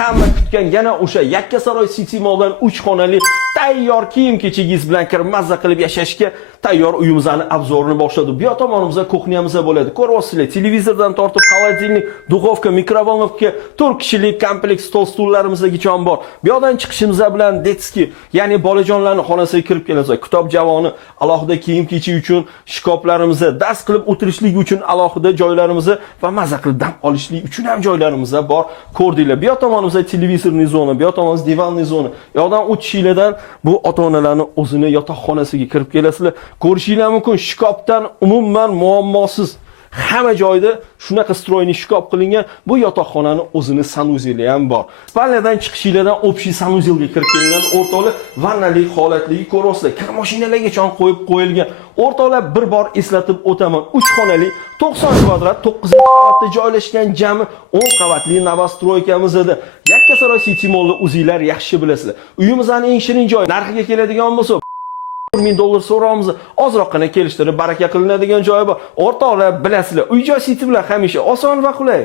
hamma kutgan yana o'sha Yakkasaroy City Malldan 3 xonali tayyor kiyim-kechigingiz bilan kirib mazza qilib yashashga tayyor uyimizni obzorini boshladik. Bu tomonimizda kuxnyamiz bo'ladi. Ko'ryapsizlar, televizordan tortib xolodilnik, duxovka, mikrovolnovka, 4 kishilik kompleks stol stullarimizdagi bor. Bu yoqdan chiqishimiz bilan detski, ya'ni bolajonlarning xonasiga kirib kelasiz. Kitob javoni, alohida kiyim-kechik uchun shkoflarimizni, dars qilib o'tirishlik uchun alohida joylarimiz va mazza qilib dam olishlik uchun ham joylarimiz bor. Ko'rdinglar. Bu tomonimizda televizorning zona, bu tomonimizda divanning zona. Yoqdan o'tishinglardan bu ota-onalarning o'zini yotoqxonasiga kirib kelasizlar. Ko'rishinglar mumkin, shkofdan umuman muammosiz hamma joyda shunaqa stroyni shkof qilingan. Bu yotoqxonaning o'zini sanuzeli ham bor. Spalyadan chiqishinglardan общий sanuzelga kirib kelgan o'rtoqlar vannali holatligi ko'rasizlar. Kir mashinalarga chon qo'yib qo'yilgan. O'rtoqlar bir bor eslatib o'taman. 3 xonali 90 kvadrat 9 qavatda joylashgan jami 10 qavatli novostroykamiz edi. Yakkasaroy City Mall'ni o'zingizlar yaxshi bilasizlar. Uyimizning eng shirin joyi. Narxiga keladigan bo'lsa $1000 so'ramiz. Ozroqgina kelishtirib baraka qilinadigan joyi bor. O'rtoqlar bilasizlar, uy-joy siti bilan hamisha oson va qulay.